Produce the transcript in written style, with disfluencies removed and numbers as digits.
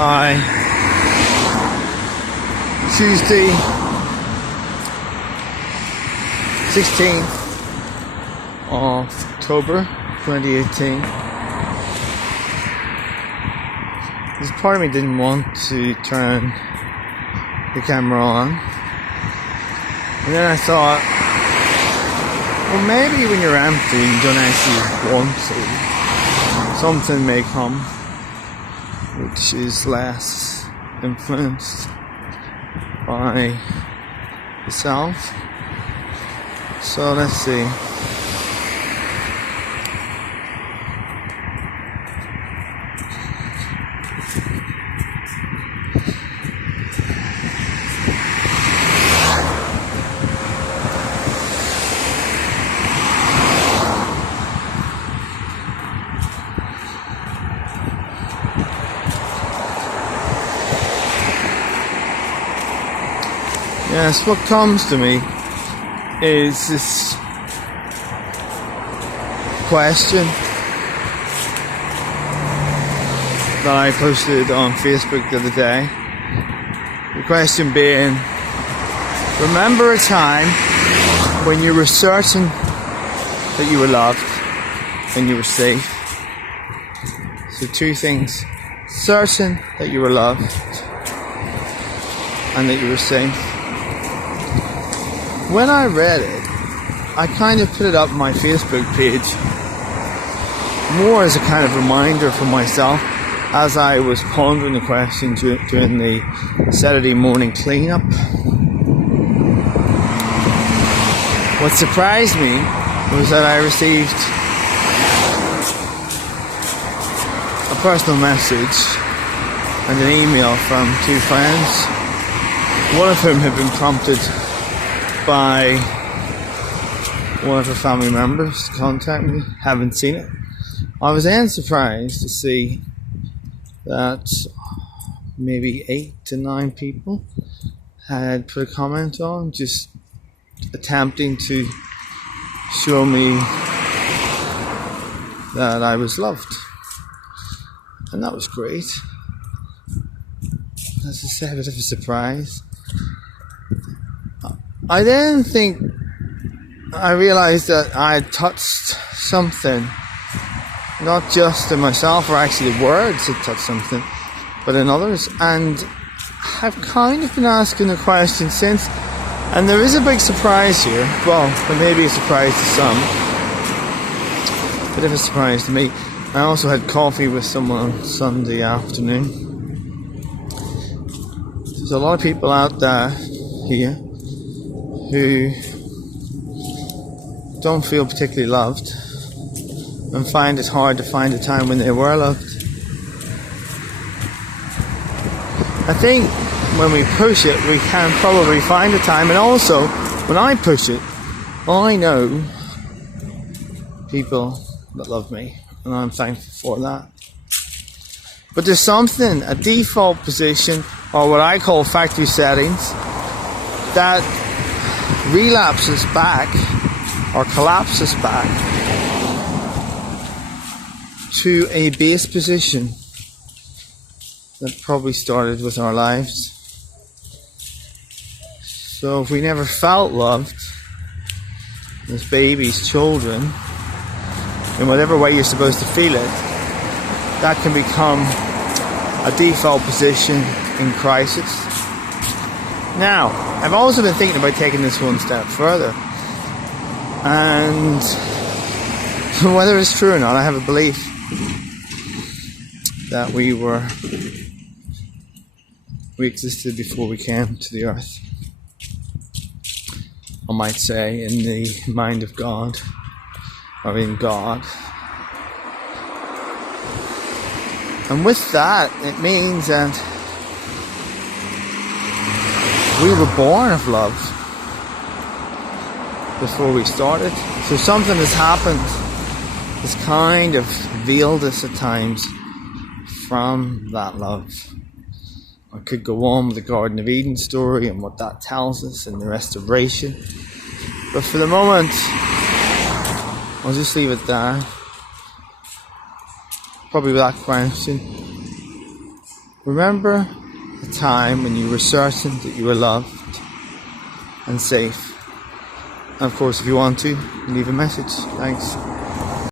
Hi. Tuesday, 16th of October 2018. This part of me didn't want to turn the camera on. And then I thought, well, maybe when you're empty and you don't actually want to, something may come which is less influenced by yourself. So let's see. Yes, what comes to me is this question that I posted on Facebook the other day. The question being, remember a time when you were certain that you were loved and you were safe. So two things: certain that you were loved and that you were safe. When I read it, I kind of put it up on my Facebook page more as a kind of reminder for myself as I was pondering the question during the Saturday morning cleanup. What surprised me was that I received a personal message and an email from two friends, one of whom had been prompted by one of her family members to contact me. Haven't seen it. I was then surprised to see that maybe 8 to 9 people had put a comment on, just attempting to show me that I was loved. And that was great. As I said, a bit of a surprise. I then I realised that I had touched something, not just in myself, or actually the words had touched something, but in others, and I've kind of been asking the question since, and there is a big surprise here. Well, there may be a surprise to some, a bit of a surprise to me. I also had coffee with someone on Sunday afternoon. There's a lot of people out there here who don't feel particularly loved and find it hard to find a time when they were loved. I think when we push it, we can probably find a time, and also when I push it, I know people that love me, and I'm thankful for that. But there's something, a default position, or what I call factory settings, that relapses back or collapses back to a base position that probably started with our lives. So if we never felt loved as babies, children, in whatever way you're supposed to feel it, that can become a default position in crisis. Now, I've also been thinking about taking this one step further, and whether it's true or not, I have a belief that we existed before we came to the earth. I might say in the mind of God, or in God. And with that, it means that we were born of love before we started. So something has happened that's kind of veiled us at times from that love. I could go on with the Garden of Eden story and what that tells us and the restoration. But for the moment, I'll just leave it there. Probably with that question. remember a time when you were certain that you were loved and safe. And of course, if you want to, leave a message. Thanks.